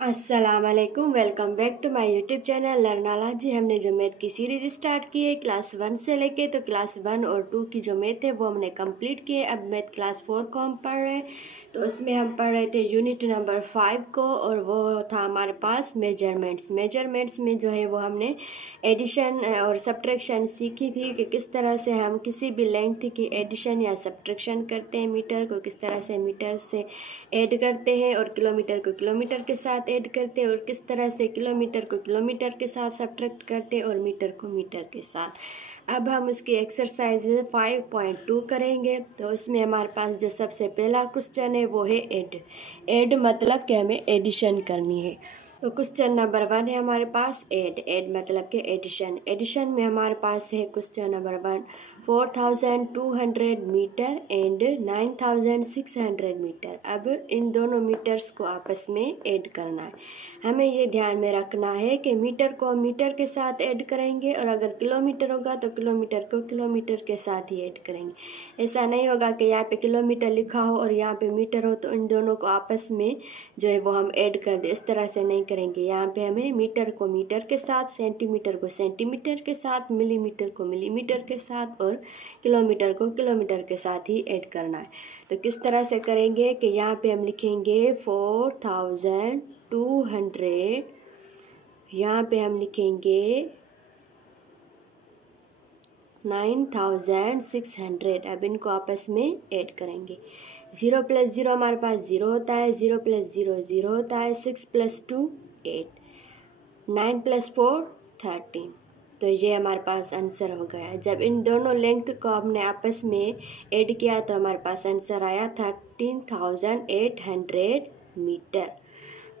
अस्सलाम वालेकुम, welcome back to my YouTube channel लर्नाला जी। हमने जो मैथ की सीरीज स्टार्ट की है क्लास 1 से लेके, तो क्लास 1 और 2 की जो मैथ है वो हमने कंप्लीट किए। अब मैथ क्लास 4 को हम पढ़ रहे हैं, तो उसमें हम पढ़ रहे थे यूनिट नंबर 5 को, और वो था हमारे पास मेजरमेंट्स में जो है वो हमने एडिशन और सब्ट्रैक्शन सीखी थी कि किस तरह से हम किसी भी लेंथ की एडिशन या सब्ट्रैक्शन करते हैं। मीटर को किस तरह से मीटर से ऐड करते हैं, और किलोमीटर को किलोमीटर के साथ ऐड करते हैं, और किस तरह से किलोमीटर को किलोमीटर के साथ सब्ट्रैक्ट करते हैं, और मीटर को मीटर के साथ। अब हम उसकी एक्सरसाइज 5.2 करेंगे। तो उसमें हमारे पास जो सबसे पहला क्वेश्चन है वो है ऐड मतलब कि हमें एडिशन करनी है। तो क्वेश्चन नंबर 1 है हमारे पास ऐड मतलब कि एडिशन में हमारे पास है question number 1 4200 metre and 9600 metre. अब इन दोनों मीटर्स को आपस में ऐड करना है। हमें ये ध्यान में रखना है कि मीटर को मीटर के साथ ऐड करेंगे, और अगर किलोमीटर होगा तो किलोमीटर को किलोमीटर के साथ ही ऐड करेंगे। ऐसा नहीं होगा कि यहाँ पे किलोमीटर लिखा हो और यहाँ पे मीटर हो तो इन दोनों को आपस में जो है वो हम ऐड कर दें। इस तरह से नहीं करेंगे। यहाँ पे हमें मीटर को मीटर के साथ, सेंटीमीटर को सेंटीमीटर के साथ, मिलीमीटर को मिलीमीटर के साथ और किलोमीटर को किलोमीटर के साथ ही ऐड करना है। तो किस तरह से करेंगे कि यहाँ पे हम लिखेंगे 4200, यहाँ पे हम लिखेंगे 9600। अब इनको आपस में ऐड करेंगे। 0 + 0 हमारे पास 0 होता है, 0 + 0 0 होता है, 6 + 2 8, 9 + 4 13। तो ये हमारे पास आंसर हो गया। जब इन दोनों लेंथ को हमने आपस में ऐड किया तो हमारे पास आंसर आया 13,800 मीटर।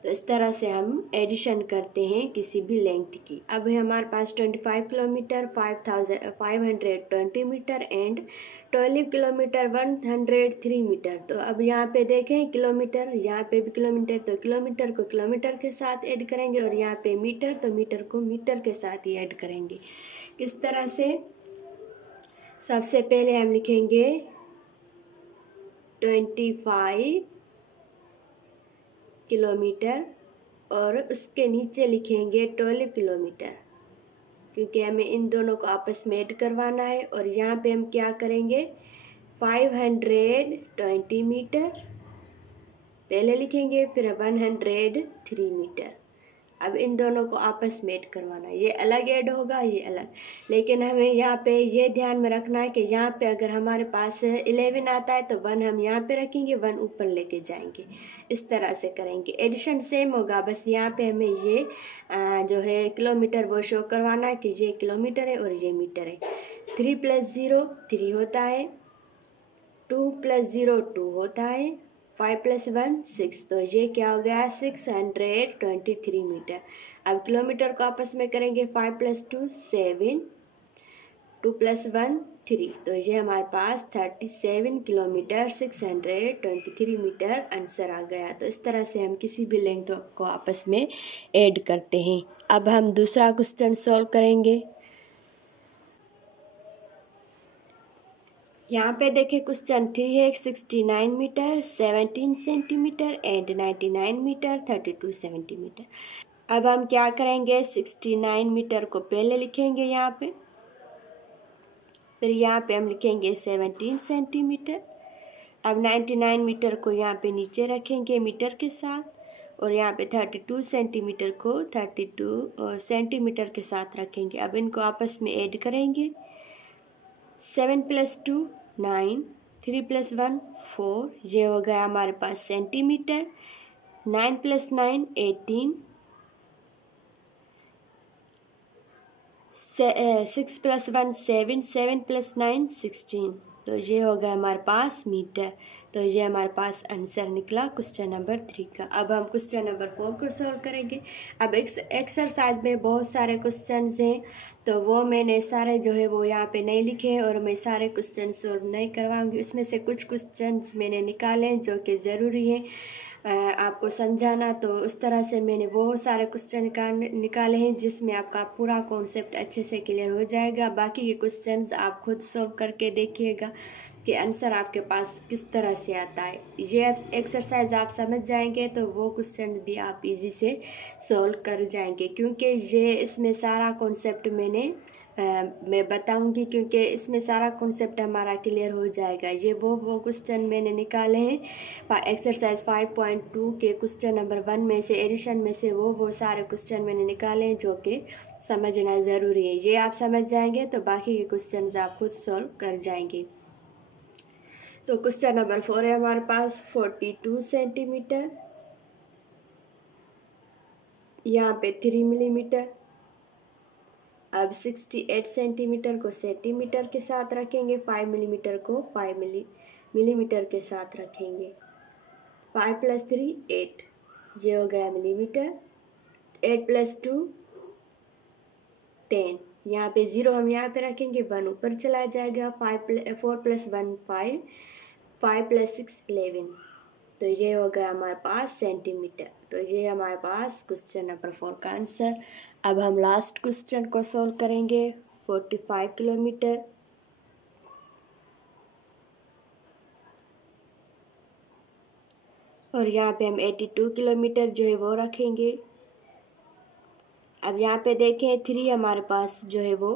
तो इस तरह से हम एडिशन करते हैं किसी भी लेंथ की। अब है हमारे पास 25 kilometre 520 metre and 12 kilometre 103 metre. तो अब यहाँ पे देखें किलोमीटर, यहाँ पे भी किलोमीटर, तो किलोमीटर को किलोमीटर के साथ ऐड करेंगे, और यहाँ पे मीटर तो मीटर को मीटर के साथ ही ऐड करेंगे। किस तरह से? सबसे पहले हम लिखेंगे 25 किलोमीटर और उसके नीचे लिखेंगे 12 किलोमीटर, क्योंकि हमें इन दोनों को आपस में ऐड करवाना है। और यहाँ पे हम क्या करेंगे 520 मीटर पहले लिखेंगे, फिर 103 मीटर। अब इन दोनों को आपस में ऐड करवाना है। ये अलग ऐड होगा, ये अलग, लेकिन हमें यहाँ पे ये ध्यान में रखना है कि यहाँ पे अगर हमारे पास 11 आता है तो 1 हम यहाँ पे रखेंगे, 1 ऊपर लेके जाएंगे। इस तरह से करेंगे। एडिशन सेम होगा, बस यहाँ पे हमें ये जो है किलोमीटर वो शो करवाना है कि ये किलोमीटर है और ये मीटर है। 3 + 0 3 होता है, 2 + 0 2 होता है, 5 + 1 6। तो ये क्या हो गया 623 मीटर। अब किलोमीटर को आपस में करेंगे 5 + 2 7, 2 + 1 3। तो ये हमारे पास 37 किलोमीटर 623 मीटर आंसर आ गया। तो इस तरह से हम किसी भी लेंथ को आपस में ऐड करते हैं। अब हम दूसरा क्वेश्चन सॉल्व करेंगे। यहाँ पे देखिए क्वेश्चन 3 है 69 metre 17 centimetre and 99 metre 32 centimetre. अब हम क्या करेंगे 69 मीटर को पहले लिखेंगे यहाँ पे, फिर यहाँ पे हम लिखेंगे 17 सेंटीमीटर। अब 99 मीटर को यहाँ पे नीचे रखेंगे मीटर के साथ, और यहाँ पे 32 सेंटीमीटर को 32 सेंटीमीटर के साथ रखेंगे। अब इनको आपस में ऐड करेंगे। 7 + 2 9, 3 + 1 4, ये हो गया हमारे पास सेंटीमीटर। 9 + 9 18, 6 + 1 7, 7 + 9 16। तो ये हो गया हमारे पास मीटर। तो ये हमारे पास आंसर निकला क्वेश्चन नंबर 3 का। अब हम क्वेश्चन नंबर 4 को सॉल्व करेंगे। अब एक्सरसाइज में बहुत सारे क्वेश्चंस हैं, तो वो मैंने सारे जो है वो यहाँ पे नहीं लिखे हैं, और मैं सारे क्वेश्चन सॉल्व नहीं करवाऊंगी। उसमें से कुछ क्वेश्चंस मैंने निकाले जो कि ज़रूरी है आपको समझाना। तो उस तरह से मैंने वो सारे क्वेश्चन निकाले हैं जिसमें आपका पूरा कॉन्सेप्ट अच्छे से क्लियर हो जाएगा। बाकी के क्वेश्चंस आप खुद सॉल्व करके देखिएगा। कि आंसर आपके पास किस तरह से आता है। ये एक्सरसाइज आप समझ जाएंगे तो वो क्वेश्चन भी आप इजी से सॉल्व कर जाएंगे, क्योंकि ये इसमें सारा कॉन्सेप्ट मैं बताऊंगी, क्योंकि इसमें सारा कॉन्सेप्ट हमारा क्लियर हो जाएगा। ये वो क्वेश्चन मैंने निकाले हैं एक्सरसाइज 5.2 के क्वेश्चन नंबर 1 में से, एडिशन में से वो सारे क्वेश्चन मैंने निकाले हैं जो कि समझना ज़रूरी है। ये आप समझ जाएंगे तो बाकी के क्वेश्चन आप खुद सॉल्व कर जाएंगे। तो क्वेश्चन नंबर 4 है हमारे पास 42 सेंटीमीटर, यहाँ पे 3 मिलीमीटर। अब 68 सेंटीमीटर को सेंटीमीटर के साथ रखेंगे, 5 मिलीमीटर को 5 मिलीमीटर के साथ रखेंगे। 5 + 3 8, ये हो गया मिलीमीटर। 8 + 2 10, यहाँ पे 0 हम यहाँ पे रखेंगे, 1 ऊपर चला जाएगा। 4 + 1 5, 5 + 6 11, तो ये हो गया हमारे पास सेंटीमीटर। तो ये हमारे पास क्वेश्चन नंबर 4 का आंसर। अब हम लास्ट क्वेश्चन को सॉल्व करेंगे। 45 किलोमीटर, और यहाँ पे हम 82 किलोमीटर जो है वो रखेंगे। अब यहाँ पे देखें 3 हमारे पास जो है वो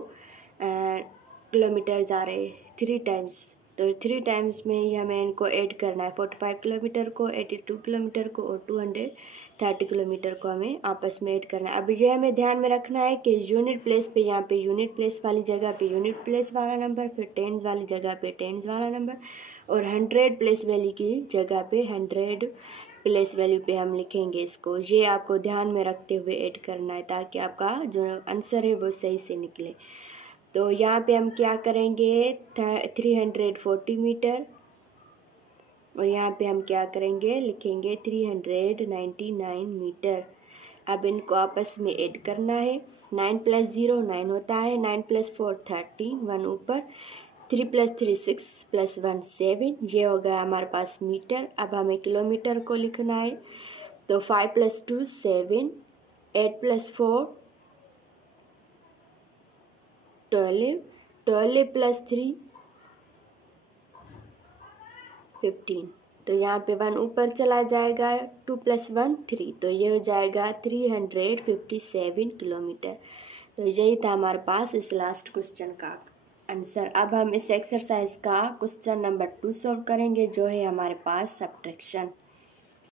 किलोमीटर आ रहे हैं 3 टाइम्स, तो 3 टाइम्स में ही हमें इनको ऐड करना है। 45 किलोमीटर को, 82 किलोमीटर को और 230 किलोमीटर को हमें आपस में ऐड करना है। अब ये हमें ध्यान में रखना है कि यूनिट प्लेस पे, यहाँ पे यूनिट प्लेस वाली जगह पे यूनिट प्लेस वाला नंबर, फिर टेंस वाली जगह पे टेंस वाला नंबर, और 100 प्लेस वैल्यू की जगह पे 100 प्लेस वैल्यू पे हम लिखेंगे इसको। ये आपको ध्यान में रखते हुए ऐड करना है ताकि आपका जो आंसर है वो सही से निकले। तो यहाँ पे हम क्या करेंगे 340 मीटर, और यहाँ पे हम क्या करेंगे लिखेंगे 399 मीटर। अब इनको आपस में ऐड करना है। 9 + 0 9 होता है, 9 + 4 13, 1 ऊपर, 3 + 3 6 + 1 7, ये हो गया हमारे पास मीटर। अब हमें किलोमीटर को लिखना है। तो 5 + 2 7, 8 + 4 12, 12 + 3 15, तो यहाँ पे 1 ऊपर चला जाएगा, 2 + 1 3, तो ये हो जाएगा 357 किलोमीटर। तो यही था हमारे पास इस लास्ट क्वेश्चन का आंसर। अब हम इस एक्सरसाइज का क्वेश्चन नंबर 2 सॉल्व करेंगे जो है हमारे पास सब्ट्रैक्शन।